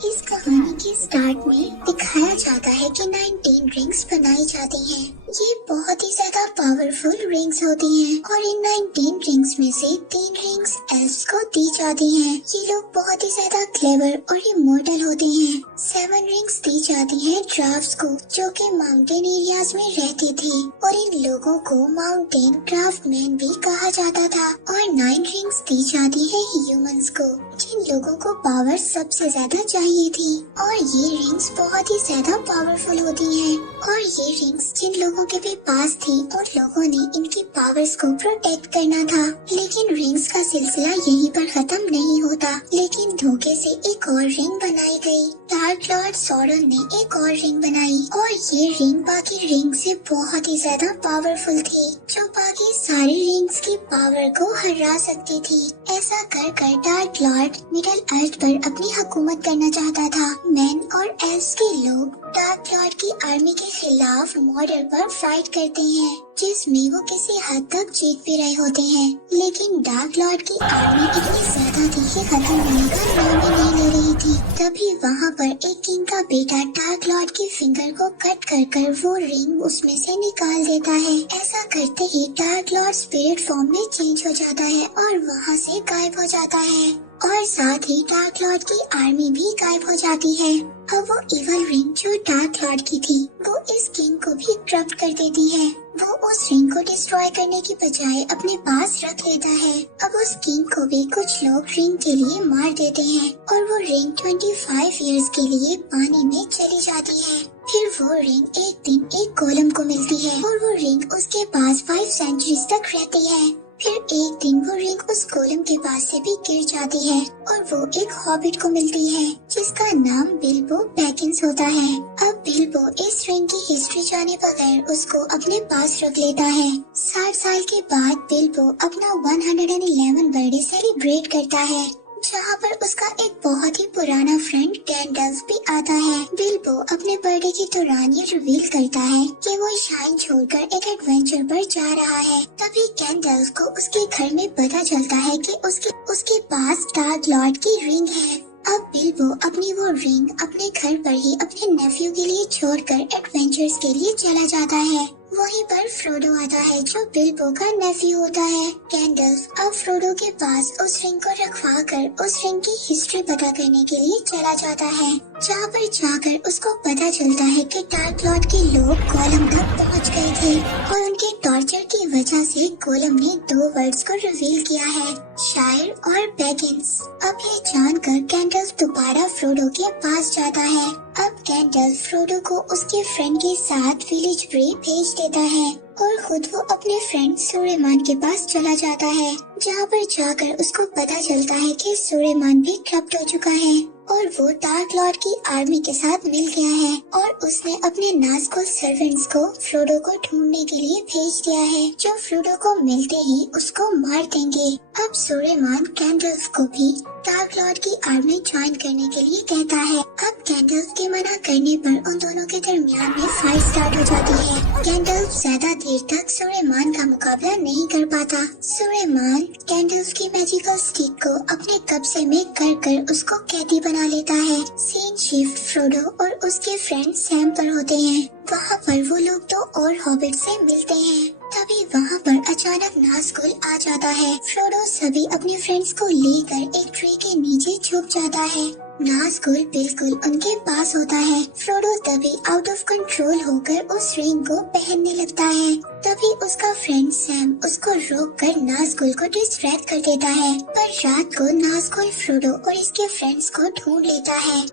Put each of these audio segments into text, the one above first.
इस कहानी के स्टार्ट में दिखाया जाता है कि 19 रिंग्स बनाई जाती हैं। ये बहुत ही ज्यादा पावरफुल रिंग्स होती हैं और इन 19 रिंग्स में से 3 रिंग्स एल्फ्स को दी जाती हैं। ये लोग बहुत ही ज्यादा क्लेवर और इमॉर्टल होते हैं। 7 रिंग्स दी जाती हैं ड्राफ्ट्स को, जो कि माउंटेन एरियाज में रहते थे और इन लोगों को माउंटेन क्राफ्टमैन भी कहा जाता था। और 9 रिंग्स दी जाती है ह्यूमंस को, जिन लोगों को पावर सबसे ज्यादा चाहिए थी। और ये रिंग्स बहुत ही ज्यादा पावरफुल होती हैं। और ये रिंग्स जिन लोगों के भी पास थी और लोगों ने इनकी पावर्स को प्रोटेक्ट करना था। लेकिन रिंग्स का सिलसिला यहीं पर खत्म नहीं होता, लेकिन धोखे से एक और रिंग बनाई गई। डार्क लॉर्ड सॉरन ने एक और रिंग बनाई और ये रिंग बाकी रिंग से बहुत ही ज्यादा पावरफुल थी, जो बाकी सारी रिंग्स की पावर को हरा सकती थी। ऐसा कर कर डार्क लॉर्ड मिडल अर्थ पर अपनी हुकूमत करना चाहता था। मैन और एल्व्स के लोग डार्क लॉर्ड की आर्मी के खिलाफ मॉर्डर पर फाइट करते हैं, जिसमें वो किसी हद तक जीत भी रहे होते हैं। लेकिन डार्क लॉर्ड की आर्मी इतनी ज्यादा थी कि खत्म होने का नाम भी नहीं ले रही थी। तभी वहाँ पर एक किंग का बेटा डार्क लॉर्ड की फिंगर को कट कर कर वो रिंग उसमें से निकाल देता है। ऐसा करते ही डार्क लॉर्ड स्पिरिट फॉर्म में चेंज हो जाता है और वहाँ से गायब हो जाता है। और साथ ही डार्क लॉर्ड की आर्मी भी गायब हो जाती है। अब वो इवल रिंग जो डार्क लॉर्ड की थी, वो इस किंग को भी करप्ट कर देती है। वो उस रिंग को डिस्ट्रॉय करने की बजाय अपने पास रख लेता है। अब उस किंग को भी कुछ लोग रिंग के लिए मार देते हैं और वो रिंग 25 इयर्स के लिए पानी में चली जाती है। फिर वो रिंग एक दिन एक गोलम को मिलती है और वो रिंग उसके पास 5 सेंचुरीज तक रहती है। फिर एक दिन वो रिंग उस गोलम के पास से भी गिर जाती है और वो एक हॉबिट को मिलती है, जिसका नाम बिल्बो बैगिंस होता है। अब बिल्बो इस रिंग की हिस्ट्री जाने बगैर उसको अपने पास रख लेता है। 60 साल के बाद बिल्बो अपना 111 बर्थडे सेलिब्रेट करता है, जहाँ पर उसका एक बहुत ही पुराना फ्रेंड गैंडल्फ भी आता है। बिल्बो अपने बर्थडे के दौरान ये रिवील करता है कि वो शाइन छोड़कर एक एडवेंचर पर जा रहा है। तभी गैंडल्फ को उसके घर में पता चलता है कि उसके पास डार्क लॉर्ड की रिंग है। अब बिल्बो अपनी वो रिंग अपने घर पर ही अपने नेफ्यू के लिए छोड़कर एडवेंचर्स के लिए चला जाता है। वहीं पर फ्रोडो आता है, जो बिल्बो का नेफ्यू होता है। गैंडल्फ अब फ्रोडो के पास उस रिंग को रखवा कर उस रिंग की हिस्ट्री पता करने के लिए चला जाता है, जहाँ पर जाकर उसको पता चलता है कि डार्क लॉर्ड के लोग गोलम तक पहुँच गए थे और उनके टॉर्चर की वजह से गोलम ने 2 वर्ड्स को रिवील किया है, शायर और बैगिंस। अब ये जानकर गैंडल्फ दोबारा फ्रोडो के पास जाता है। अब गैंडल्फ फ्रोडो को उसके फ्रेंड के साथ विलेज ब्रे भेज देता है और खुद वो अपने फ्रेंड सुलेमान के पास चला जाता है, जहाँ पर जाकर उसको पता चलता है कि सुलेमान भी ट्रैप्ड हो चुका है और वो डार्क लॉर्ड की आर्मी के साथ मिल गया है और उसने अपने नाज़कुल सर्वेंट्स को फ्रोडो को ढूंढने के लिए भेज दिया है, जो फ्रोडो को मिलते ही उसको मार देंगे। अब सुलेमान गैंडल्फ को भी डार्क लॉर्ड की आर्मी ज्वाइन करने के लिए कहता है। अब गैंडल्फ के मना करने पर उन दोनों के दरमियान में फाइट स्टार्ट हो जाती है। गैंडल्फ ज्यादा देर तक सुलेमान का मुकाबला नहीं कर पाता। सुलेमान गैंडल्फ की मैजिकल स्टिक को अपने कब्जे में कर उसको कैदी बना लेता है। सीन शिफ्ट फ्रोडो और उसके फ्रेंड सैम पर होते हैं। वहाँ पर वो लोग 2 और हॉबिट से मिलते हैं। तभी वहाँ पर अचानक नाज़कुल आ जाता है। फ्रोडो सभी अपने फ्रेंड्स को लेकर एक ट्री के नीचे छुप जाता है। नाज़कुल बिल्कुल उनके पास होता है। फ्रोडो तभी आउट ऑफ कंट्रोल होकर उस रिंग को पहनने लगता है। तभी उसका फ्रेंड सैम उसको रोककर नाज़कुल को डिस्ट्रैक्ट कर देता है। पर रात को नाज़कुल फ्रोडो और इसके फ्रेंड्स को ढूंढ लेता है।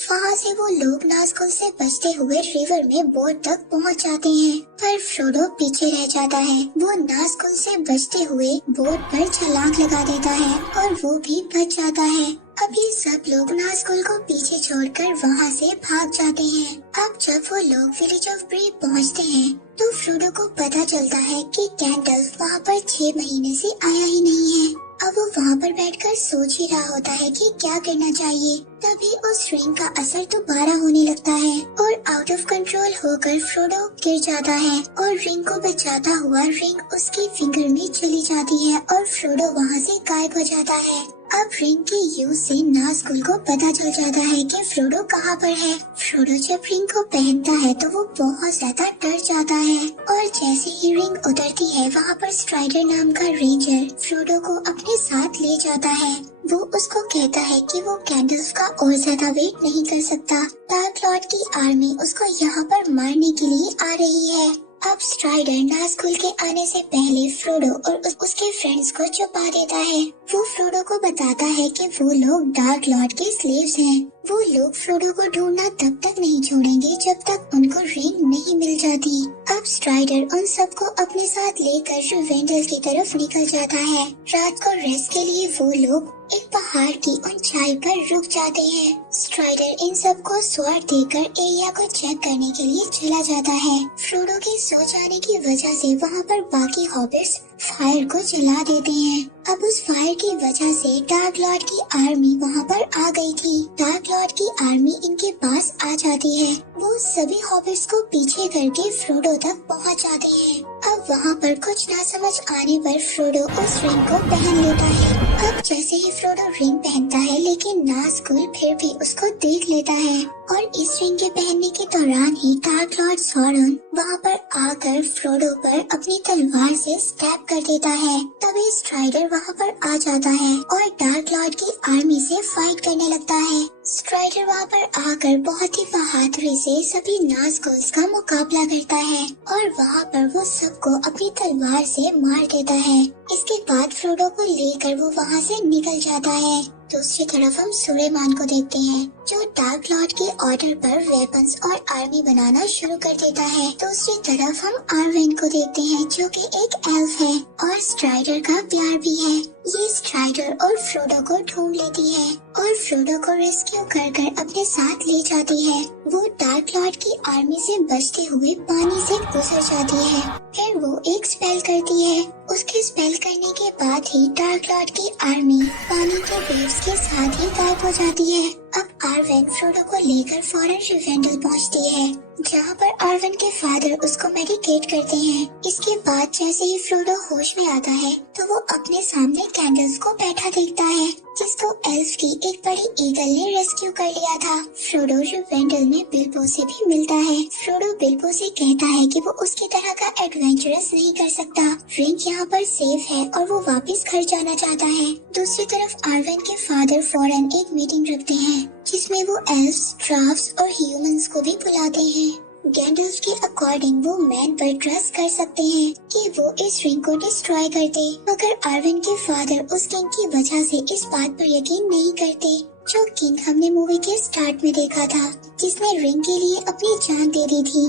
वहाँ से वो लोग नाज़कुल से बचते हुए रिवर में बोट तक पहुँच जाते हैं, पर फ्रोडो पीछे रह जाता है। वो नाज़कुल से बचते हुए बोट पर छलांग लगा देता है और वो भी बच जाता है। अभी सब लोग नाज़कुल को पीछे छोड़कर वहाँ से भाग जाते हैं। अब जब वो लोग विलेज ऑफ ब्रे पहुँचते हैं, तो फ्रोडो को पता चलता है कि गैंडल्फ वहाँ पर 6 महीने से आया ही नहीं है। अब वो वहाँ पर बैठकर सोच ही रहा होता है कि क्या करना चाहिए। तभी उस रिंग का असर दोबारा होने लगता है और आउट ऑफ कंट्रोल होकर फ्रोडो गिर जाता है और रिंग को बचाता हुआ रिंग उसके फिंगर में चली जाती है और फ्रोडो वहाँ से गायब हो जाता है। अब रिंग के यूज से नाज़गुल को पता चल जाता है कि फ्रोडो कहाँ पर है। फ्रोडो जब रिंग को पहनता है तो वो बहुत ज्यादा डर जाता है और जैसे ही रिंग उतरती है वहाँ पर स्ट्राइडर नाम का रेंजर फ्रोडो को अपने साथ ले जाता है। वो उसको कहता है कि वो गैंडल्फ का और ज्यादा वेट नहीं कर सकता। डार्क लॉर्ड की आर्मी उसको यहाँ पर मारने के लिए आ रही है। अब स्ट्राइडर नाज़गुल के आने से पहले फ्रोडो और उसके फ्रेंड्स को छुपा देता है। वो फ्रोडो को बताता है कि वो लोग डार्क लॉर्ड के स्लेव्स हैं। वो लोग फ्रोडो को ढूंढना तब तक नहीं छोड़ेंगे जब तक उनको रिंग नहीं मिल जाती। अब स्ट्राइडर उन सबको अपने साथ लेकर रिवेंडल की तरफ निकल जाता है। रात को रेस्ट के लिए वो लोग एक पहाड़ की ऊंचाई पर रुक जाते हैं। स्ट्राइडर इन सबको स्वॉर्ड देकर एरिया को चेक करने के लिए चला जाता है। फ्रोडो के सो जाने की वजह से वहाँ पर बाकी हॉबिट्स फायर को जला देते हैं। अब उस फायर की वजह से डार्क लॉर्ड की आर्मी वहाँ पर आ गई थी। डार्क लॉर्ड की आर्मी इनके पास आ जाती है। वो सभी हॉबिट्स को पीछे करके फ्रोडो तक पहुँच जाते हैं। अब वहाँ पर कुछ ना समझ आने पर फ्रोडो उस रिंग को पहन लेता है। अब जैसे ही फ्रोडो रिंग पहनता है लेकिन नाज़गुल फिर भी उसको देख लेता है और इस रिंग के पहनने के दौरान ही डार्क लॉर्ड सॉरन वहाँ पर आकर फ्रोडो पर अपनी तलवार से स्टैब कर देता है। तभी स्ट्राइडर वहाँ पर आ जाता है और डार्क लॉर्ड की आर्मी से फाइट करने लगता है। स्ट्राइडर वहाँ पर आकर बहुत ही बहादुरी से सभी नाज़गुल्स का मुकाबला करता है और वहाँ पर वो सबको अपनी तलवार से मार देता है। इसके बाद फ्रोडो को लेकर वो वहाँ से निकल जाता है। दूसरी तरफ हम सुलेमान को देखते हैं जो डार्क लॉर्ड के ऑर्डर पर वेपन्स और आर्मी बनाना शुरू कर देता है। दूसरी तरफ हम आर्वेन को देखते हैं जो कि एक एल्फ है और स्ट्राइडर का प्यार भी है। ये स्ट्राइडर और फ्रोडो को ढूंढ लेती है और फ्रोडो को रेस्क्यू कर अपने साथ ले जाती है। वो डार्क लॉर्ड की आर्मी से बचते हुए पानी से गुजर जाती है। फिर वो एक स्पेल करती है। उसके स्पेल करने के बाद ही डार्क लॉर्ड की आर्मी पानी के वेव्स के साथ ही गायब हो जाती है। अब आर्वेन फ्रोडो को लेकर फौरन रिवेंडल पहुंचती है जहाँ पर आर्वेन के फादर उसको मेडिकेट करते हैं। इसके बाद जैसे ही फ्रोडो होश में आता है तो वो अपने सामने कैंडल्स को बैठा देखता है जिसको एल्फ की एक बड़ी ईगल ने रेस्क्यू कर लिया था। फ्रोडो रिवेंडल में बिल्बो से भी मिलता है। फ्रोडो बिल्बो से कहता है कि वो उसकी तरह का एडवेंचरस नहीं कर सकता। रिंग यहाँ पर सेफ है और वो वापस घर जाना चाहता है। दूसरी तरफ आर्वेन के फादर फौरन एक मीटिंग रखते हैं जिसमें वो एल्फ्स, ड्राफ्ट्स और ह्यूमंस को भी बुलाते हैं। गैंडल्फ के अकॉर्डिंग वो मैन पर ट्रस्ट कर सकते हैं कि वो इस रिंग को डिस्ट्रॉय कर दे, मगर आर्वेन के फादर उस किंग की वजह से इस बात पर यकीन नहीं करते जो किंग हमने मूवी के स्टार्ट में देखा था जिसने रिंग के लिए अपनी जान दे दी थी।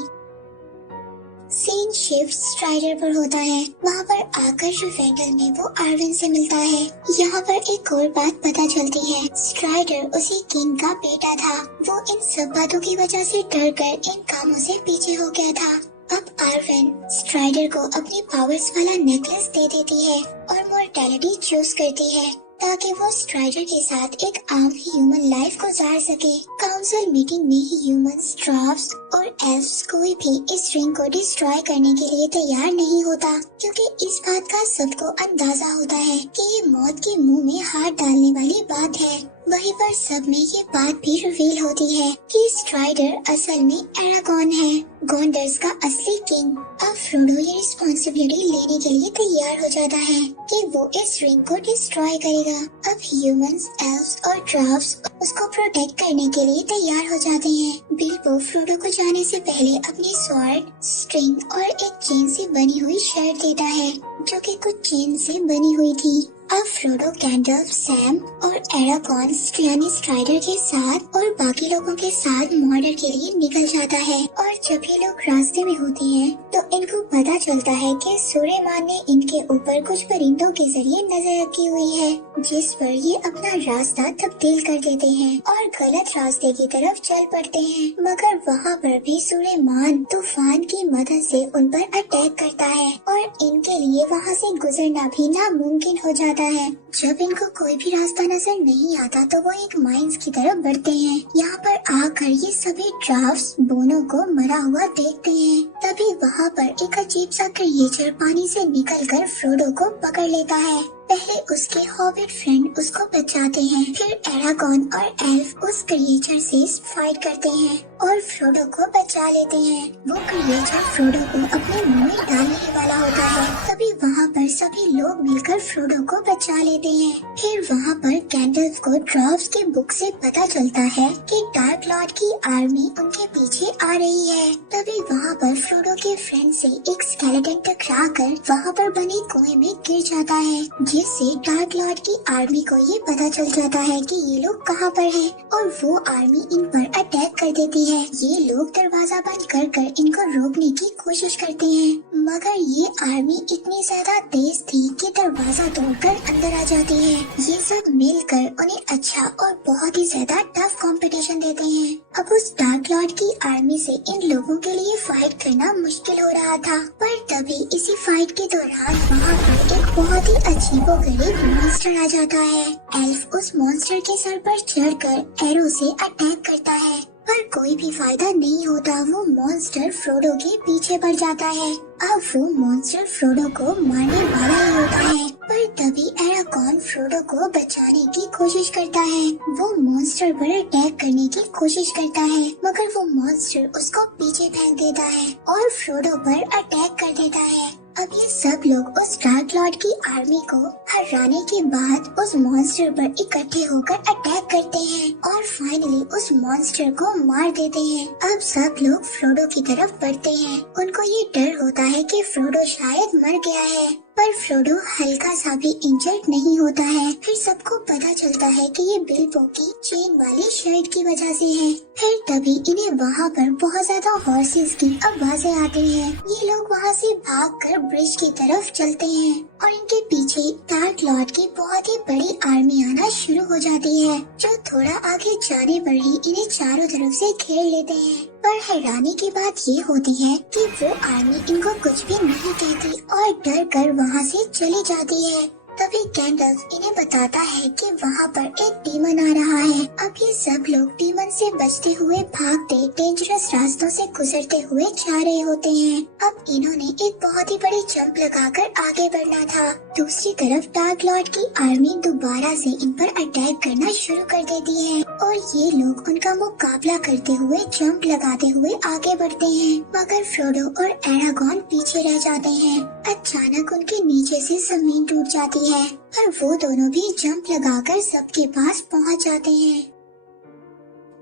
सीन शिफ्ट स्ट्राइडर पर होता है। वहाँ पर आकर रिवेंडल में वो आर्वेन से मिलता है। यहाँ पर एक और बात पता चलती है, स्ट्राइडर उसी किंग का बेटा था। वो इन सब बातों की वजह से डर कर इन कामों से पीछे हो गया था। अब आर्वेन स्ट्राइडर को अपनी पावर्स वाला नेकलेस दे देती है और मॉर्टेलिटी चूज करती है ताकि वो स्ट्राइडर के साथ एक आम ह्यूमन लाइफ गुजार सके। काउंसिल मीटिंग में ह्यूमंस, ड्राफ्ट्स और एल्फ्स कोई भी इस रिंग को डिस्ट्रॉय करने के लिए तैयार नहीं होता क्योंकि इस बात का सबको अंदाजा होता है कि ये मौत के मुंह में हाथ डालने वाली बात है। वहीं पर सब में ये बात भी रिवील होती है कि स्ट्राइडर असल में एरागॉन है, गोंडर्स का असली किंग। अब फ्रोडो ये रिस्पॉन्सिबिलिटी लेने के लिए तैयार हो जाता है कि वो इस रिंग को डिस्ट्रॉय करेगा। अब ह्यूमंस, एल्फ्स और ड्राफ्ट्स उसको प्रोटेक्ट करने के लिए तैयार हो जाते हैं। बिल्बो फ्रोडो को जाने से पहले अपनी स्वॉर्ड, स्ट्रिंग और एक चेन से बनी हुई शर्ट देता है जो कि कुछ चेन से बनी हुई थी। अब फ्रोडो, गैंडल्फ, सैम और एरागॉन यानी स्ट्राइडर के साथ और बाकी लोगों के साथ मॉर्डर के लिए निकल जाता है और जब ये लोग रास्ते में होते हैं तो इनको पता चलता है कि सुलेमान ने इनके ऊपर कुछ परिंदों के जरिए नजर रखी हुई है जिस पर ये अपना रास्ता तब्दील कर देते हैं और गलत रास्ते की तरफ चल पड़ते हैं। मगर वहाँ पर भी सुलेमान तूफान की मदद से उन पर अटैक करता है और इनके लिए वहाँ से गुजरना भी नामुमकिन हो जाता जाता है। जब इनको कोई भी रास्ता नजर नहीं आता तो वो एक माइंस की तरफ बढ़ते हैं। यहाँ पर आकर ये सभी ड्राफ्ट्स बोनो को मरा हुआ देखते हैं। तभी वहाँ पर एक अजीब सा क्रिएचर पानी से निकलकर फ्रोडो को पकड़ लेता है। पहले उसके हॉबिट फ्रेंड उसको बचाते हैं, फिर एरागॉन और एल्फ उस क्रिएचर से फाइट करते हैं और फ्रोडो को बचा लेते हैं। वो क्रिएचर फ्रोडो को अपने मुंह में डालने वाला होता है। तभी वहाँ पर सभी लोग मिलकर फ्रोडो को बचा लेते हैं। फिर वहाँ पर गैंडल्फ को ड्राफ्ट्स के बुक से पता चलता है कि डार्क लॉर्ड की आर्मी उनके पीछे आ रही है। तभी वहाँ पर फ्रोडो के फ्रेंड से एक स्केलेटन टकरा कर वहाँ पर बने कुएं में गिर जाता है, जिससे डार्क लॉर्ड की आर्मी को ये पता चल जाता है कि ये लोग कहाँ पर हैं और वो आर्मी इन पर अटैक कर देती है। ये लोग दरवाजा बंद कर इनको रोकने की कोशिश करते हैं, मगर ये आर्मी इतनी ज्यादा तेज थी कि दरवाजा तोड़कर अंदर आ जाती है। ये सब मिलकर उन्हें अच्छा और बहुत ही ज्यादा टफ कंपटीशन देते हैं। अब उस डार्क लॉर्ड की आर्मी से इन लोगों के लिए फाइट करना मुश्किल हो रहा था, पर तभी इसी फाइट के दौरान वहाँ पर एक बहुत ही अजीबोगरीब मॉन्स्टर आ जाता है। एल्फ उस मॉन्स्टर के सर पर चढ़कर एरो से अटैक करता है, पर कोई भी फायदा नहीं होता। वो मॉन्स्टर फ्रोडो के पीछे पड़ जाता है। अब वो मॉन्स्टर फ्रोडो को मारने वाला ही होता है, पर तभी एरागॉन फ्रोडो को बचाने की कोशिश करता है। वो मॉन्स्टर पर अटैक करने की कोशिश करता है, मगर वो मॉन्स्टर उसको पीछे फेंक देता है और फ्रोडो पर अटैक कर देता है। अब ये सब लोग उस डार्क लॉर्ड की आर्मी को हराने के बाद उस मॉन्स्टर पर इकट्ठे होकर अटैक करते हैं और फाइनली उस मॉन्स्टर को मार देते हैं। अब सब लोग फ्रोडो की तरफ बढ़ते हैं। उनको ये डर होता है कि फ्रोडो शायद मर गया है, पर फ्रोडो हल्का सा भी इंजर्ड नहीं होता है। फिर सबको पता चलता है कि ये बिल्बो की चेन वाली शर्ट की वजह से है। फिर तभी इन्हें वहाँ पर बहुत ज्यादा हॉर्सेस की आवाजें आती हैं। ये लोग वहाँ से भागकर ब्रिज की तरफ चलते हैं और इनके पीछे डार्क लॉर्ड की बहुत ही बड़ी आर्मी आना शुरू हो जाती है, जो थोड़ा आगे जाने पर ही इन्हें चारों तरफ से घेर लेते हैं। पर हैरानी की बात ये होती है कि वो आर्मी इनको कुछ भी नहीं कहती और डर कर वहाँ से चली जाती है। तभी गैंडल्फ इन्हें बताता है कि वहाँ पर एक डीमन आ रहा है। अब ये सब लोग डीमन से बचते हुए भागते डेंजरस रास्तों से गुजरते हुए जा रहे होते हैं। अब इन्होंने एक बहुत ही बड़ी जंप लगाकर आगे बढ़ना था। दूसरी तरफ डार्क लॉर्ड की आर्मी दोबारा से इन पर अटैक करना शुरू कर देती है और ये लोग उनका मुकाबला करते हुए जंप लगाते हुए आगे बढ़ते हैं, मगर फ्रोडो और एरागॉन पीछे रह जाते हैं। अचानक उनके नीचे से जमीन टूट जाती है, पर वो दोनों भी जंप लगाकर सबके पास पहुंच जाते हैं।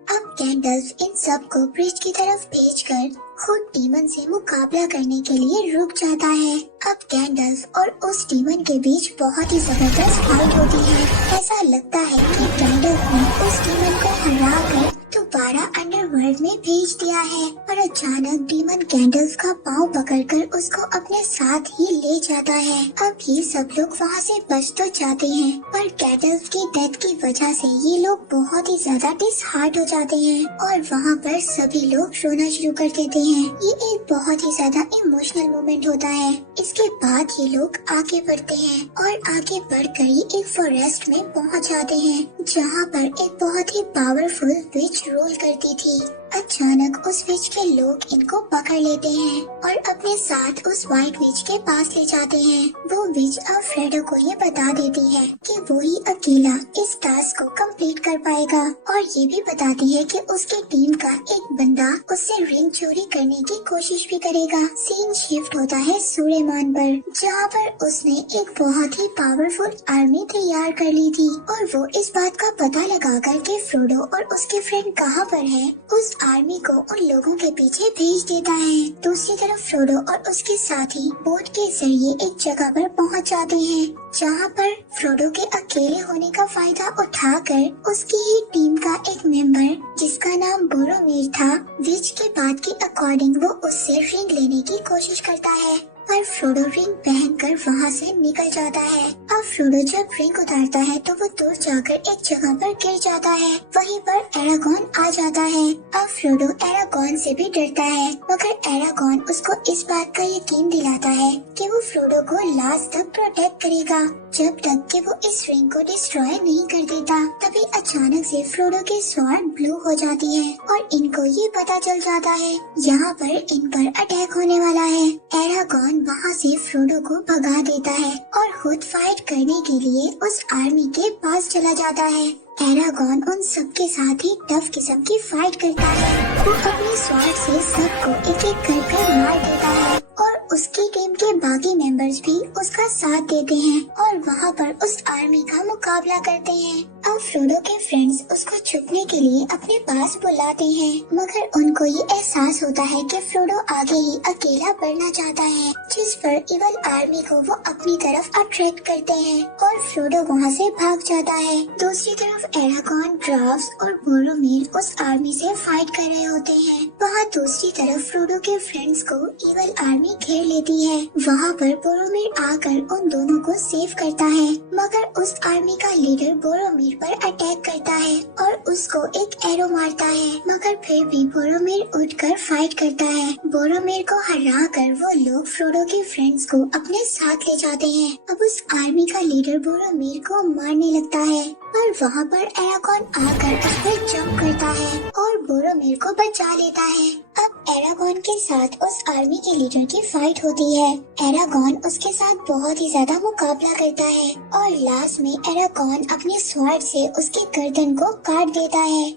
अब गैंडल्फ इन सब को ब्रिज की तरफ भेजकर खुद डीमन से मुकाबला करने के लिए रुक जाता है। अब गैंडल्फ और उस डीमन के बीच बहुत ही जबरदस्त फाइट होती है। ऐसा लगता है कि गैंडल्फ ने उस डीमन को हराकर दोबारा अंडरवर्ल्ड में भेज दिया है, पर अचानक डीमन गैंडल्फ का पाँव पकड़कर उसको अपने साथ ही ले जाता है। अब ये सब लोग वहाँ से बच तो जाते हैं, पर गैंडल्फ की डेथ की वजह से ये लोग बहुत ही ज्यादा डिसहार्ट हो जाते हैं और वहाँ पर सभी लोग रोना शुरू कर देते हैं। ये एक बहुत ही ज्यादा इमोशनल मोमेंट होता है। इसके बाद ये लोग आगे बढ़ते हैं और आगे बढ़कर ये एक फॉरेस्ट में पहुँच जाते हैं, जहाँ पर एक बहुत ही पावरफुल विच रोल करती थी। अचानक उस विच के लोग इनको पकड़ लेते हैं और अपने साथ उस व्हाइट विच के पास ले जाते हैं। वो विच अब फ्रेडो को ये बता देती है कि वो ही अकेला इस टास्क को कंप्लीट कर पाएगा और ये भी बताती है कि उसकी टीम का एक बंदा उससे रिंग चोरी करने की कोशिश भी करेगा। सीन शिफ्ट होता है सूर्यमान पर, जहाँ पर उसने एक बहुत ही पावरफुल आर्मी तैयार कर ली थी और वो इस बात का पता लगाकर कि फ्रोडो और उसके फ्रेंड कहाँ पर हैं, उस आर्मी को उन लोगों के पीछे भेज देता है। दूसरी तरफ फ्रोडो और उसके साथी बोट के जरिए एक जगह पर पहुंच जाते हैं, जहां पर फ्रोडो के अकेले होने का फायदा उठाकर उसकी ही टीम का एक मेंबर, जिसका नाम बोरोमीर था, विच के बात के अकॉर्डिंग वो उससे रिंग लेने की कोशिश करता है, पर फ्रोडो रिंग पहनकर वहाँ से निकल जाता है। अब फ्रोडो जब रिंग उतारता है तो वो दूर जाकर एक जगह पर गिर जाता है। वहीं पर एरागॉन आ जाता है। अब फ्रोडो एरागॉन से भी डरता है, मगर एरागॉन उसको इस बात का यकीन दिलाता है कि वो फ्रोडो को लास्ट तक प्रोटेक्ट करेगा। जब तक कि वो इस रिंग को डिस्ट्रॉय नहीं कर देता। तभी अचानक से फ्रोडो की स्वॉर्ड ब्लू हो जाती है और इनको ये पता चल जाता है यहाँ पर इन पर अटैक होने वाला है। एरागॉन वहाँ से फ्रोडो को भगा देता है और खुद फाइट करने के लिए उस आर्मी के पास चला जाता है। एरागॉन उन सबके साथ ही टफ किस्म की फाइट करता है। वो अपनी स्वॉर्ड से सबको एक एक कर मार देता है और उसकी टीम के बाकी मेंबर्स भी उसका साथ देते हैं और वहाँ पर उस आर्मी का मुकाबला करते हैं। अब फ्रोडो के फ्रेंड्स उसको छुपने के लिए अपने पास बुलाते हैं, मगर उनको ये एहसास होता है कि फ्रोडो आगे ही अकेला बढ़ना चाहता है, जिस पर इवल आर्मी को वो अपनी तरफ अट्रैक्ट करते हैं और फ्रोडो वहाँ से भाग जाता है। दूसरी तरफ एरागॉन, ड्राफ्स और बोरोमिर उस आर्मी से फाइट कर रहे होते हैं। वहाँ दूसरी तरफ फ्रोडो के फ्रेंड्स को इवल आर्मी घेर लेती है। वहाँ पर बोरोमिर आकर उन दोनों को सेव करता है, मगर उस आर्मी का लीडर बोरोमिर पर अटैक करता है और उसको एक एरो मारता है, मगर फिर भी बोरोमिर उठकर फाइट करता है। बोरोमिर को हरा कर वो लोग फ्रोडो के फ्रेंड्स को अपने साथ ले जाते हैं। अब उस आर्मी का लीडर बोरोमिर को मारने लगता है, पर वहाँ पर एरागॉन आकर उस पर जंप करता है और बोरोमिर को बचा लेता है। अब एरागॉन के साथ उस आर्मी के लीडर की फाइट होती है। एरागॉन उसके साथ बहुत ही ज्यादा मुकाबला करता है और लास्ट में एरागॉन अपनी स्वॉर्ड से उसके गर्दन को काट देता है।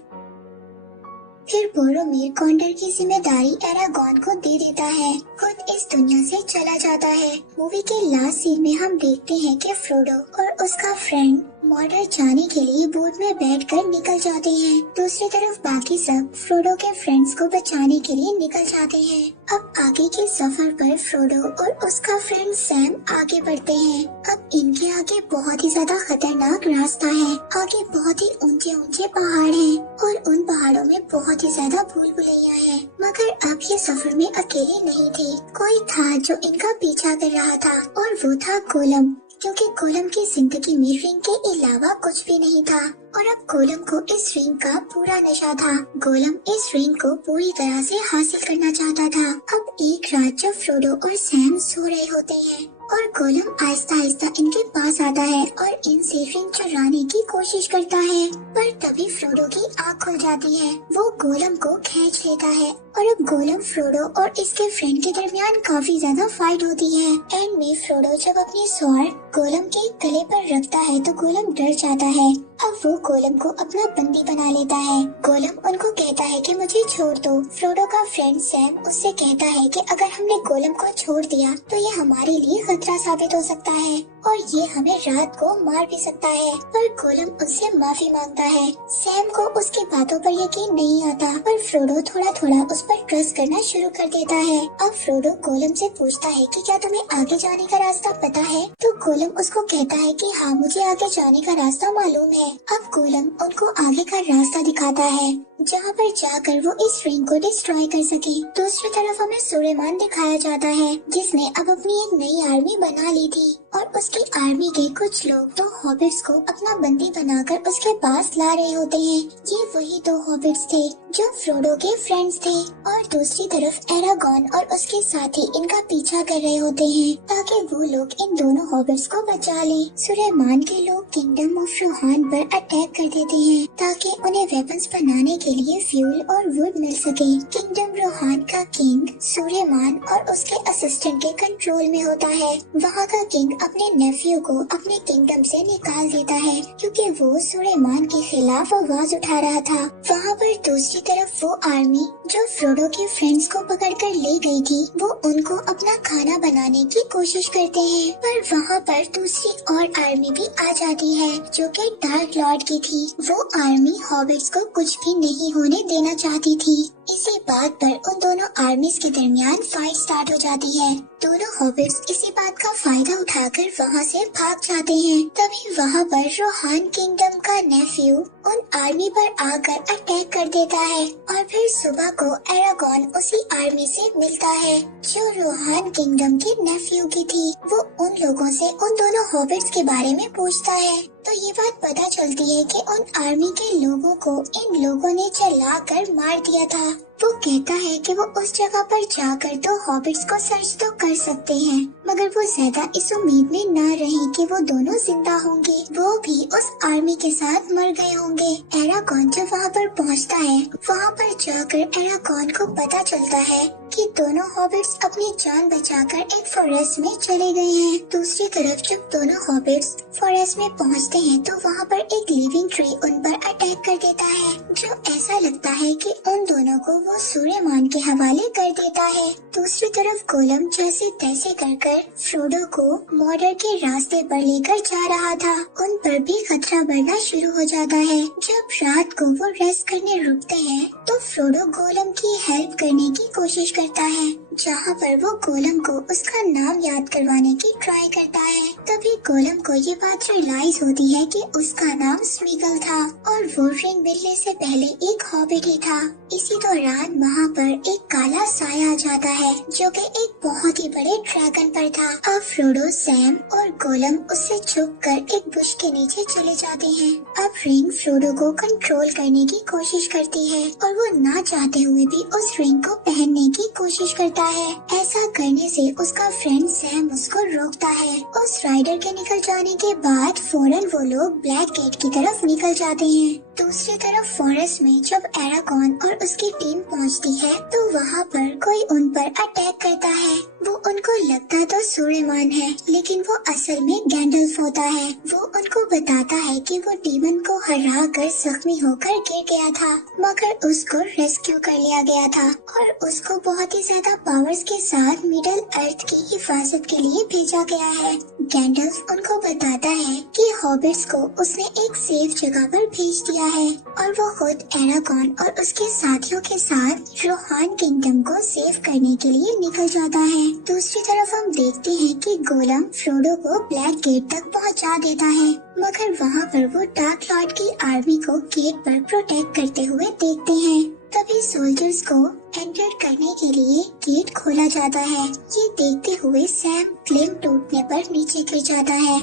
फिर बोरोमिर कॉन्डर की जिम्मेदारी एरागॉन को दे देता है, खुद इस दुनिया से चला जाता है। मूवी के लास्ट सीन में हम देखते हैं कि फ्रोडो और उसका फ्रेंड मॉर्डर जाने के लिए बोट में बैठकर निकल जाते हैं। दूसरी तरफ बाकी सब फ्रोडो के फ्रेंड्स को बचाने के लिए निकल जाते हैं। अब आगे के सफर पर फ्रोडो और उसका फ्रेंड सैम आगे बढ़ते हैं। अब इनके आगे बहुत ही ज्यादा खतरनाक रास्ता है। आगे बहुत ही ऊंचे ऊंचे पहाड़ हैं और उन पहाड़ों में बहुत ही ज्यादा भूल भुलैया है। मगर अब ये सफर में अकेले नहीं थे, कोई था जो इनका पीछा कर रहा था और वो था गोलम, क्योंकि गोलम की जिंदगी में रिंग के अलावा कुछ भी नहीं था और अब गोलम को इस रिंग का पूरा नशा था। गोलम इस रिंग को पूरी तरह से हासिल करना चाहता था। अब एक रात जब फ्रोडो और सैम सो रहे होते हैं और गोलम आहिस्ता आहिस्ता इनके पास आता है और इनसे रिंग चुराने की कोशिश करता है, पर तभी फ्रोडो की आँख खुल जाती है। वो गोलम को खींच लेता है और अब गोलम, फ्रोडो और इसके फ्रेंड के दरमियान काफी ज्यादा फाइट होती है। एंड में फ्रोडो जब अपनी स्वॉर्ड गोलम के गले पर रखता है तो गोलम डर जाता है। अब वो गोलम को अपना बंदी बना लेता है। गोलम उनको कहता है कि मुझे छोड़ दो। फ्रोडो का फ्रेंड सैम उससे कहता है कि अगर हमने गोलम को छोड़ दिया तो ये हमारे लिए खतरा साबित हो सकता है और ये हमें रात को मार भी सकता है, पर गोलम उससे माफी मांगता है। सैम को उसकी बातों पर यकीन नहीं आता, पर फ्रोडो थोड़ा थोड़ा उस पर ट्रस्ट करना शुरू कर देता है। अब फ्रोडो गोलम से पूछता है कि क्या तुम्हें आगे जाने का रास्ता पता है, तो गोलम उसको कहता है कि हाँ, मुझे आगे जाने का रास्ता मालूम है। अब गोलम उनको आगे का रास्ता दिखाता है, जहाँ पर जाकर वो इस रिंग को डिस्ट्रॉय कर सके। दूसरी तरफ हमें सुलेमान दिखाया जाता है, जिसने अब अपनी एक नई आर्मी बना ली थी और उसकी आर्मी के कुछ लोग दो हॉबिट्स को अपना बंदी बनाकर उसके पास ला रहे होते हैं। ये वही दो हॉबिट्स थे जो फ्रोडो के फ्रेंड्स थे और दूसरी तरफ एरागॉन और उसके साथी इनका पीछा कर रहे होते हैं ताकि वो लोग इन दोनों हॉबिट्स को बचा ले। सुलेमान के लोग किंगडम ऑफ रोहान पर अटैक कर देते हैं ताकि उन्हें वेपन्स बनाने के लिए फ्यूल और वुड मिल सके। किंगडम रोहान का किंग सुलेमान और उसके असिस्टेंट के कंट्रोल में होता है। वहाँ का किंग अपने नेफ्यू को अपने किंगडम से निकाल देता है क्योंकि वो सुलेमान के खिलाफ आवाज उठा रहा था। वहाँ पर दूसरी तरफ वो आर्मी जो फ्रोडो के फ्रेंड्स को पकड़कर ले गई थी, वो उनको अपना खाना बनाने की कोशिश करते हैं, पर वहाँ पर दूसरी और आर्मी भी आ जाती है जो कि डार्क लॉर्ड की थी। वो आर्मी हॉबिट्स को कुछ भी नहीं होने देना चाहती थी। इसी बात पर उन दोनों आर्मीज के दरमियान फाइट स्टार्ट हो जाती है। दोनों हॉबिट्स इसी बात का फायदा उठाकर वहाँ से भाग जाते हैं। तभी वहाँ पर रोहान किंगडम का नेफ्यू उन आर्मी पर आकर अटैक कर देता है और फिर सुबह को एरागॉन उसी आर्मी से मिलता है जो रोहान किंगडम के नेफ्यू की थी। वो उन लोगों से उन दोनों हॉबिट्स के बारे में पूछता है तो ये बात पता चलती है कि उन आर्मी के लोगों को इन लोगों ने जलाकर मार दिया था। वो कहता है कि वो उस जगह पर जाकर तो हॉबिट्स को सर्च तो कर सकते हैं, मगर वो ज्यादा इस उम्मीद में न रहे कि वो दोनों जिंदा होंगे, वो भी उस आर्मी के साथ मर गए होंगे। एरागॉन जब वहाँ पर पहुँचता है, वहाँ पर जाकर एरागॉन को पता चलता है कि दोनों हॉबिट्स अपनी जान बचाकर एक फॉरेस्ट में चले गए हैं। दूसरी तरफ जब दोनों हॉबिट्स फॉरेस्ट में पहुंचते हैं तो वहां पर एक लिविंग ट्री उन पर अटैक कर देता है, जो ऐसा लगता है कि उन दोनों को वो सूर्यमान के हवाले कर देता है। दूसरी तरफ गोलम जैसे तैसे कर फ्रोडो को मॉर्डर के रास्ते पर लेकर जा रहा था। उन पर भी खतरा बढ़ना शुरू हो जाता है। जब रात को वो रेस्ट करने रुकते हैं तो फ्रोडो गोलम की हेल्प करने की कोशिश करता है, जहाँ पर वो गोलम को उसका नाम याद करवाने की ट्राई करता है। तभी गोलम को ये बात रियलाइज होती है कि उसका नाम स्मीगल था और वो रिंग मिलने से पहले एक हॉबिट ही था। इसी दौरान वहाँ पर एक काला साया आ जाता है, जो कि एक बहुत ही बड़े ड्रैगन पर था। अब फ्रोडो, सैम और गोलम उससे छुपकर एक बुश के नीचे चले जाते हैं। अब रिंग फ्रोडो को कंट्रोल करने की कोशिश करती है और वो ना चाहते हुए भी उस रिंग को पहनने की कोशिश करता है। ऐसा करने से उसका फ्रेंड सैम उसको रोकता है। उस राइडर के निकल जाने के बाद फौरन वो लोग ब्लैक गेट की तरफ निकल जाते हैं। दूसरी तरफ फॉरेस्ट में जब एरागॉन और उसकी टीम पहुंचती है तो वहाँ पर कोई उन पर अटैक करता है। वो उनको लगता तो सूर्यमान है, लेकिन वो असल में गैंडल्फ होता है। वो उनको बताता है कि वो डीमन को हरा कर जख्मी होकर गिर गया था, मगर उसको रेस्क्यू कर लिया गया था और उसको बहुत ही ज्यादा पावर्स के साथ मिडल अर्थ की हिफाजत के लिए भेजा गया है। गैंडल्फ उनको बताता है कि हॉबिट्स को उसने एक सेफ जगह पर भेज दिया है और वो खुद एरागॉन और उसके साथियों के साथ रोहान किंगडम को सेव करने के लिए निकल जाता है। दूसरी तरफ हम देखते हैं कि गोलम फ्रोडो को ब्लैक गेट तक पहुंचा देता है, मगर वहां पर वो डार्क लॉर्ड की आर्मी को गेट पर प्रोटेक्ट करते हुए देखते हैं। तभी सोल्जर्स को एंटर करने के लिए गेट खोला जाता है। ये देखते हुए सैम क्लेम टूटने पर नीचे गिर जाता है।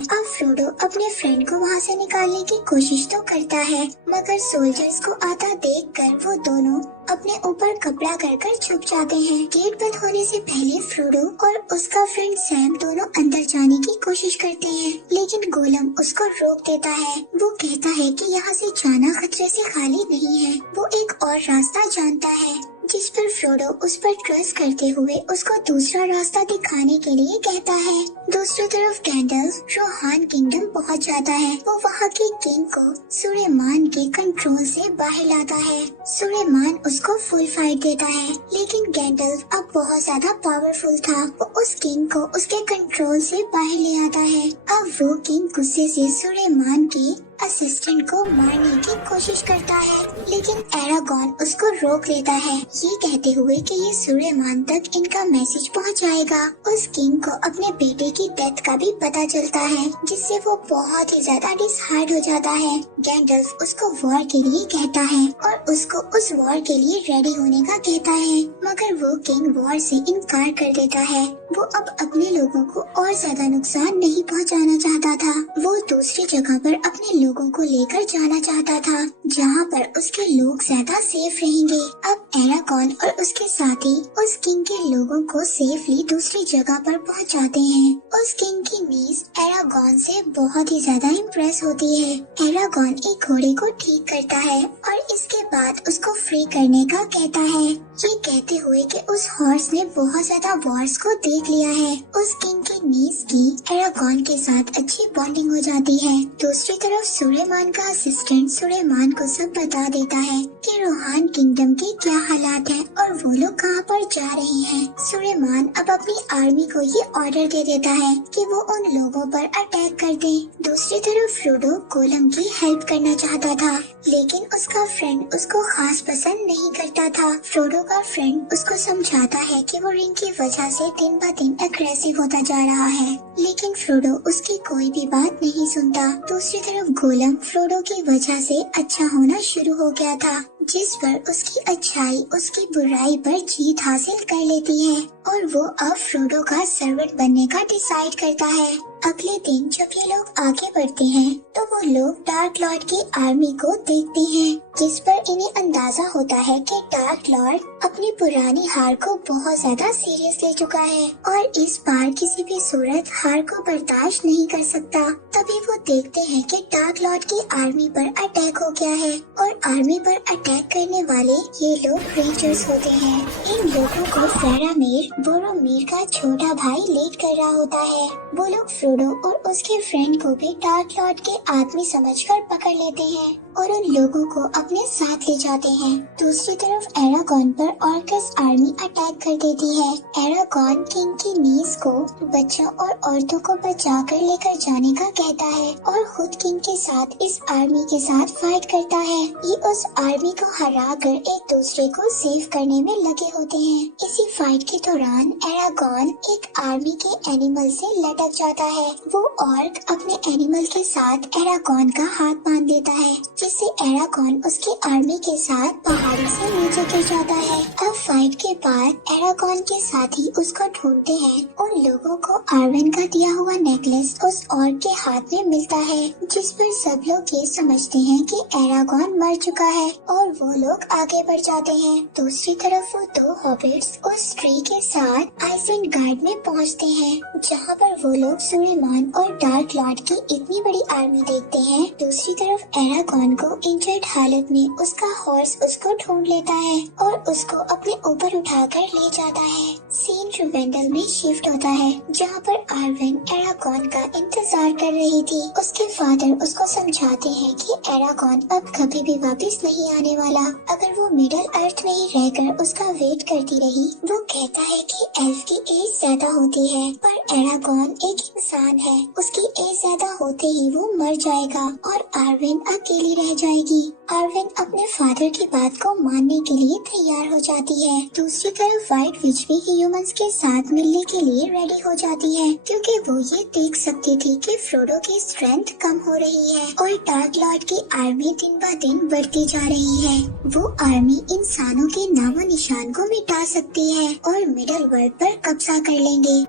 अब फ्रोडो अपने फ्रेंड को वहाँ से निकालने की कोशिश तो करता है, मगर सोल्जर्स को आता देखकर वो दोनों अपने ऊपर कपड़ा कर छुप जाते हैं। गेट बंद होने से पहले फ्रोडो और उसका फ्रेंड सैम दोनों अंदर जाने की कोशिश करते हैं, लेकिन गोलम उसको रोक देता है। वो कहता है कि यहाँ से जाना खतरे से खाली नहीं है, वो एक और रास्ता जानता है, जिस पर फ्रोडो उस पर ट्रस्ट करते हुए उसको दूसरा रास्ता दिखाने के लिए कहता है। दूसरी तरफ गैंडल्फ रोहान किंगडम पहुंच जाता है। वो वहाँ के किंग को सूर्यमान के कंट्रोल से बाहर लाता है। सूर्यमान उसको फुल फाइट देता है, लेकिन गैंडल्फ अब बहुत ज्यादा पावरफुल था। वो उस किंग को उसके कंट्रोल से बाहर ले आता है। अब वो किंग गुस्से से सूर्यमान के असिस्टेंट को मारने की कोशिश करता है, लेकिन एरागॉन उसको रोक लेता है, ये कहते हुए कि ये सूर्यमान तक इनका मैसेज पहुंचाएगा। उस किंग को अपने बेटे की डेथ का भी पता चलता है, जिससे वो बहुत ही ज्यादा डिसहार्ट हो जाता है। गैंडल्फ उसको वॉर के लिए कहता है और उसको उस वॉर के लिए रेडी होने का कहता है, मगर वो किंग वॉर से इनकार कर देता है। वो अब अपने लोगों को और ज्यादा नुकसान नहीं पहुंचाना चाहता था। वो दूसरी जगह पर अपने लोगों को लेकर जाना चाहता था, जहाँ पर उसके लोग ज्यादा सेफ रहेंगे। अब एरागॉन और उसके साथी उस किंग के लोगों को सेफली दूसरी जगह पर पहुँचाते हैं। उस किंग की नीज एरागॉन से बहुत ही ज्यादा इम्प्रेस होती है। एरागॉन एक घोड़े को ठीक करता है और इसके बाद उसको फ्री करने का कहता है, ये कहते हुए कि उस हॉर्स ने बहुत ज्यादा वॉर्स को देख लिया है। उस किंग की नीज की एरागॉन के साथ अच्छी बॉन्डिंग हो जाती है। दूसरी तरफ सूर्यमान का असिस्टेंट सूर्यमान को सब बता देता है कि रोहान किंगडम के क्या हालात हैं और वो लोग कहाँ पर जा रहे हैं। सूर्यमान अब अपनी आर्मी को ये ऑर्डर दे देता है कि वो उन लोगों पर अटैक कर दे। दूसरी तरफ फ्रोडो गोलम की हेल्प करना चाहता था, लेकिन उसका फ्रेंड उसको खास पसंद नहीं करता था। फ्रोडो का फ्रेंड उसको समझाता है कि वो रिंग की वजह से दिन ब दिन एग्रेसिव होता जा रहा है, लेकिन फ्रोडो उसकी कोई भी बात नहीं सुनता। दूसरी तरफ गोलम फ्रोडो की वजह से अच्छा होना शुरू हो गया था, जिस पर उसकी अच्छाई उसकी बुराई पर जीत हासिल कर लेती है और वो अब फ्रोडो का सर्वेंट बनने का डिसाइड करता है। अगले दिन जब ये लोग आगे बढ़ते हैं तो वो लोग डार्क लॉर्ड की आर्मी को देखते हैं, जिस पर इन्हें अंदाजा होता है कि डार्क लॉर्ड अपनी पुरानी हार को बहुत ज्यादा सीरियस ले चुका है और इस बार किसी भी सूरत हार को बर्दाश्त नहीं कर सकता। तभी वो देखते हैं कि डार्क लॉर्ड की आर्मी पर अटैक हो गया है और आर्मी पर अटैक करने वाले ये लोग रेंजर्स होते हैं। इन लोगों को फेरामीर बोरोमीर का छोटा भाई लीड कर रहा होता है। वो लोग फ्रोडो और उसके फ्रेंड को भी डार्क लॉर्ड के आदमी समझकर पकड़ लेते हैं और उन लोगों को अपने साथ ले जाते हैं। दूसरी तरफ एरागॉन पर ऑर्कस आर्मी अटैक कर देती है। एरागॉन किंग की नीज को बच्चों और औरतों को बचाकर लेकर जाने का कहता है और खुद किंग के साथ इस आर्मी के साथ फाइट करता है। ये उस आर्मी को हरा कर एक दूसरे को सेव करने में लगे होते हैं। इसी फाइट के दौरान एरागॉन एक आर्मी के एनिमल से लटक जाता है। वो ऑर्क अपने एनिमल के साथ एरागॉन का हाथ बांध देता है, जिससे एरागॉन उसके आर्मी के साथ पहाड़ी से नीचे गिर जाता है। अब फाइट के बाद एरागॉन के साथी उसको ढूंढते हैं। उन लोगों को आर्वेन का दिया हुआ नेकलेस उस ऑर्क के हाथ में मिलता है, जिस पर सब लोग ये समझते हैं कि एरागॉन मर चुका है और वो लोग आगे बढ़ जाते हैं। दूसरी तरफ वो दो हॉबिट्स उस ट्री के साथ आइसेनगार्ड में पहुंचते हैं, जहां पर वो लोग सुलेमान और डार्क लॉर्ड की इतनी बड़ी आर्मी देखते हैं। दूसरी तरफ एरागॉन को इंजर्ड हालत में उसका हॉर्स उसको ढूंढ लेता है और उसको अपने ऊपर उठाकर ले जाता है। सीन रुवेंडल में शिफ्ट होता है, जहाँ पर आर्वेन एरागॉन का इंतजार कर रही थी। उसके फादर उसको समझाते हैं कि एरागॉन अब कभी भी वापस नहीं आने वाला। अगर वो मिडल अर्थ में ही रहकर उसका वेट करती रही। वो कहता है कि एल्फ की एज ज्यादा होती है, पर एरागॉन एक इंसान है, उसकी एज ज्यादा होते ही वो मर जाएगा और आर्वेन अकेली रह जाएगी। आर्वेन अपने फादर की बात को मानने के लिए तैयार हो जाती है। दूसरी तरफ व्हाइट विच भी ह्यूमंस के साथ मिलने के लिए रेडी हो जाती है, क्योंकि वो ये देख सकती थी कि फ्रोडो की स्ट्रेंथ कम हो रही है और डार्क लॉर्ड की आर्मी दिन ब दिन बढ़ती जा रही है। वो आर्मी इंसानों के नामो निशान को मिटा सकती है और मिडल वर्ल्ड पर कब्जा कर लेंगे।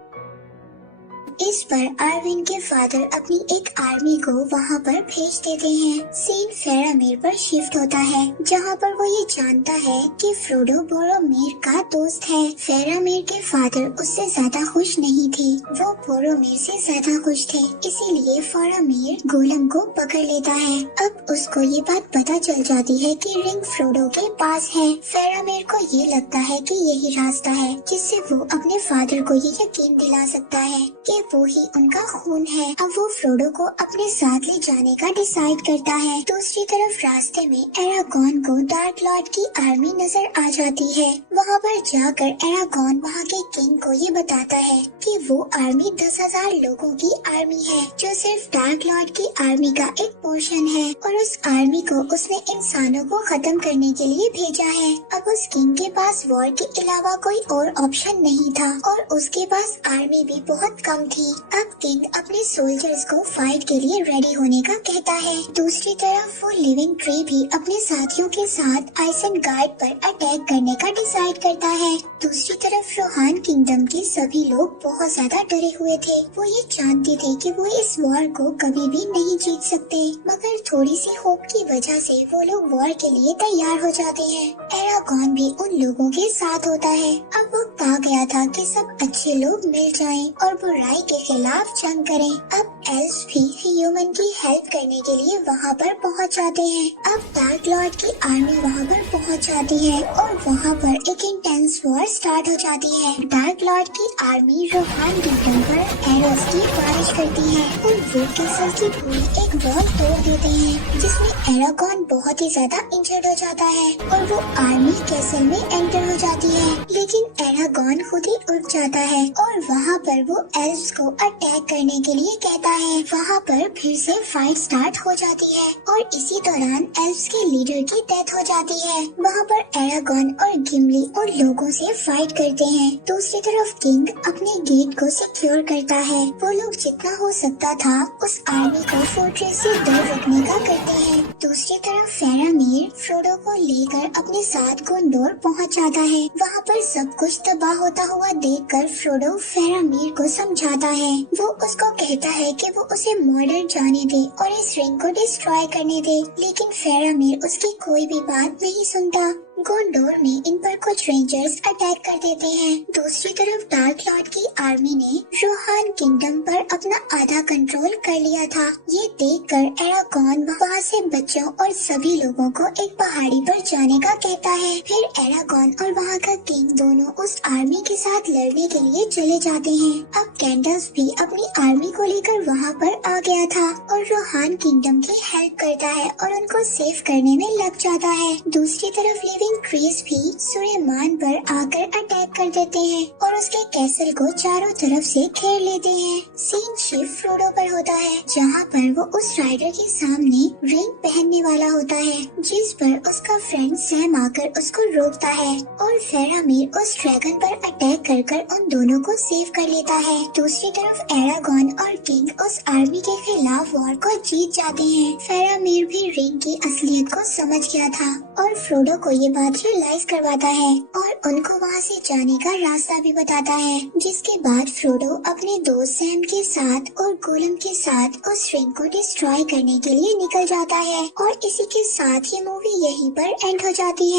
इस पर आर्वेन के फादर अपनी एक आर्मी को वहाँ पर भेज देते हैं। सीन फेरामीर पर शिफ्ट होता है, जहाँ पर वो ये जानता है कि फ्रोडो बोरोमीर का दोस्त है। फेरामीर के फादर उससे ज्यादा खुश नहीं थे, वो बोरोमीर से ज्यादा खुश थे, इसीलिए फेरामीर गोलम को पकड़ लेता है। अब उसको ये बात पता चल जाती है कि रिंग फ्रोडो के पास है। फेरामीर को ये लगता है कि यही रास्ता है जिससे वो अपने फादर को ये यकीन दिला सकता है कि वो ही उनका खून है। अब वो फ्रोडो को अपने साथ ले जाने का डिसाइड करता है। दूसरी तरफ रास्ते में एरागॉन को डार्क लॉर्ड की आर्मी नजर आ जाती है। वहाँ पर जाकर एरागॉन वहाँ के किंग को ये बताता है कि वो आर्मी 10,000 लोगों की आर्मी है, जो सिर्फ डार्क लॉर्ड की आर्मी का एक पोर्शन है और उस आर्मी को उसने इंसानों को खत्म करने के लिए भेजा है। अब उस किंग के पास वॉर के अलावा कोई और ऑप्शन नहीं था और उसके पास आर्मी भी बहुत कम थी। अब किंग अपने सोल्जर्स को फाइट के लिए रेडी होने का कहता है। दूसरी तरफ वो लिविंग ट्री भी अपने साथियों के साथ आइसेनगार्ड पर अटैक करने का डिसाइड करता है। दूसरी तरफ रोहान किंगडम के सभी लोग बहुत ज्यादा डरे हुए थे। वो ये जानते थे कि वो इस वॉर को कभी भी नहीं जीत सकते, मगर थोड़ी सी होप की वजह से वो लोग वॉर के लिए तैयार हो जाते हैं। एरागॉन भी उन लोगों के साथ होता है। अब वक्त आ गया था कि सब अच्छे लोग मिल जाएं और बुराई के खिलाफ जंग करें। अब एल्व्स भी ह्यूमन की हेल्प करने के लिए वहाँ पर पहुँच जाते हैं। अब डार्क लॉर्ड की आर्मी वहाँ पर पहुँच जाती है और वहाँ पर एक इंटेंस वॉर स्टार्ट हो जाती है। डार्क लॉर्ड की आर्मी रोहान किंगडम पर एरोस की बारिश करती है और वो कैसल की पूरी एक वॉल तोड़ देते हैं, जिसमें एरागॉन बहुत ही ज्यादा इंजर्ड हो जाता है और वो आर्मी कैसल में एंटर हो जाती है। लेकिन एरागॉन खुद ही उठ जाता है और वहाँ पर वो एल्व्स को अटैक करने के लिए कहता है। वहाँ पर फिर से फाइट स्टार्ट हो जाती है और इसी दौरान एल्व्स के लीडर की डेथ हो जाती है। वहाँ पर एरागॉन और गिमली उन लोगों से फाइट करते हैं। दूसरी तरफ किंग अपने गेट को सिक्योर करता है। वो लोग जितना हो सकता था उस आर्मी को फोर्ट्रेस से दूर रखने का करते हैं। दूसरी तरफ फेरामीर फ्रोडो को लेकर अपने साथ गोंडोर पहुंच जाता है। वहाँ पर सब कुछ तबाह होता हुआ देखकर फ्रोडो फेरामीर को समझा आता है। वो उसको कहता है कि वो उसे मॉडर्न जाने दे और इस रिंग को डिस्ट्रॉय करने दे, लेकिन फेरामीर उसकी कोई भी बात नहीं सुनता। गोंडोर में इन पर कुछ रेंजर्स अटैक कर देते हैं। दूसरी तरफ डार्क लॉर्ड की आर्मी ने रोहान किंगडम पर अपना आधा कंट्रोल कर लिया था। ये देखकर एरागॉन वहाँ से बच्चों और सभी लोगों को एक पहाड़ी पर जाने का कहता है। फिर एरागॉन और वहाँ का किंग दोनों उस आर्मी के साथ लड़ने के लिए चले जाते हैं। अब गैंडल्फ भी अपनी आर्मी को लेकर वहाँ पर आ गया था और रोहान किंगडम की हेल्प करता है और उनको सेव करने में लग जाता है। दूसरी तरफ लिविंग क्रीस भी सुलेमान पर आकर अटैक कर देते हैं और उसके कैसल को चारों तरफ से घेर लेते हैं। सीन शिफ्ट फ्रोडो पर होता है, जहाँ पर वो उस राइडर के सामने रिंग पहनने वाला होता है, जिस पर उसका फ्रेंड सैम आकर उसको रोकता है और फेरामीर उस ड्रैगन पर अटैक कर कर उन दोनों को सेव कर लेता है। दूसरी तरफ एरागॉन और किंग उस आर्मी के खिलाफ वॉर को जीत जाते हैं। फेरामीर भी रिंग की असलियत को समझ गया था और फ्रोडो को ये बात रियलाइज करवाता है और उनको वहाँ से जाने का रास्ता भी बताता है, जिसके बाद फ्रोडो अपने दोस्त सैम के साथ और गोलम के साथ उस रिंग को डिस्ट्रॉय करने के लिए निकल जाता है और इसी के साथ ये मूवी यहीं पर एंड हो जाती है।